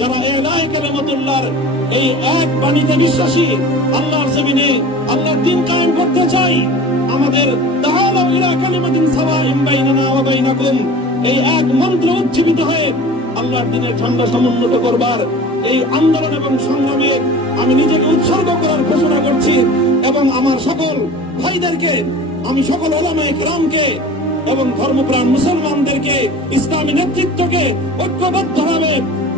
যারা এলায় কালেমতুল্লাহর এই এক বাণীতে বিশ্বাসী, আল্লাহর জমিনে আল্লাহর দিন কায়েম করতে চাই, আমাদের তাহালাও ইলা কালিমাতিন ওয়া বাইনাকুম, এই এক মন্ত্র উজ্জীবিত হয়ে আল্লাহর দিনের সমুন্নত করবার এই আন্দোলন এবং সংগ্রামে আমি নিজেকে উৎসর্গ করার ঘোষণা করছি এবং আমার সকল ভাইদেরকে, আমি সকল ওলামায়ে কেরামকে এবং ধর্মপ্রাণ মুসলমানদেরকে, ইসলামী নেতৃত্বকে ঐক্যবদ্ধভাবে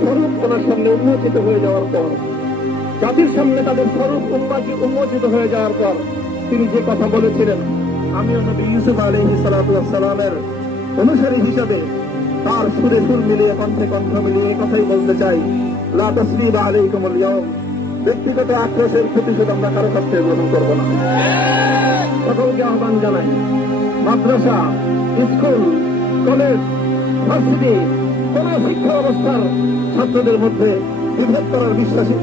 স্বরূপ ওনার সামনে উন্মোচিত হয়ে যাওয়ার পর, জাতির সামনে তাদের স্বরূপ উন্মোচি- উন্মোচিত হয়ে যাওয়ার পর, তিনি যে কথা বলেছিলেন, আমিও নবী ইউসুফ সালাতু সালামের অনুসারী হিসাবে তার সুরে সুর মিলিয়ে কণ্ঠে কণ্ঠ মিলিয়ে এই কথাই বলতে চাই, লা তাসরিবা আলাইকুমুল ইয়াউম। ব্যক্তিগত আক্রোশের প্রতিশোধ আমরা কারও কাছ থেকে গ্রহণ করব না। সকলকে আহ্বান জানাই, মাদ্রাসা, স্কুল, কলেজ, ভার্সিটি কোন শিক্ষা অবস্থার ছাত্রদের মধ্যে বিভেদ করার বিশ্বাসী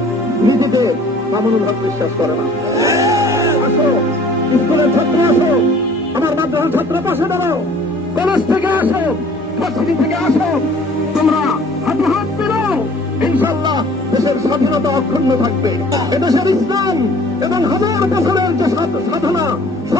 নীতিতে মামুনুল হক বিশ্বাস করে না। আসো, স্কুলের ছাত্র আসো, আমার মাদ্রাসার ছাত্র পাশে দাঁড়াও। কলেজ থেকে আসো, ভার্সিটি থেকে আসো, তোমরা হাতে হাত বেরো ইনশাল্লাহ দেশের স্বাধীনতা অক্ষুণ্ণ থাকবে। এদেশের ইসলাম এবং হাজার বছরের যে সাধনা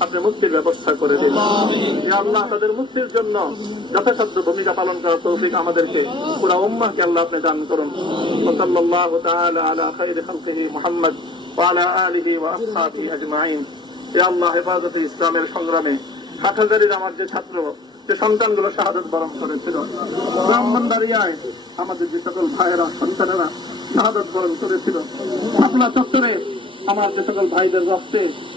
আপনি মুক্তির ব্যবস্থা করে দিন। আল্লাহ। তাদের মুক্তির জন্য যথাসাধ্য ভূমিকা পালন করার তৌফিক আমাদেরকে পুরা উম্মাহকে আল্লাহ আপনি দান করুন। ওসল্লাল্লাহু তাআলা আলা খাইরি খালকিহি মুহাম্মদ ওয়া আলা আলিহি ওয়া আসহাবিহি আজমাইন। এ আল্লাহ হেফাজতে ইসলামের সংগ্রামে হাটহাজারির আমার যে ছাত্র যে সন্তানগুলো শাহাদত বরণ করেছিল। ব্রাহ্মণবাড়িয়ায় আমাদের যে সকল ভাইয়েরা সন্তানেরা শাহাদত বরণ করেছিল। আপনার চত্বরে আমার যে সকল ভাইদের রক্তে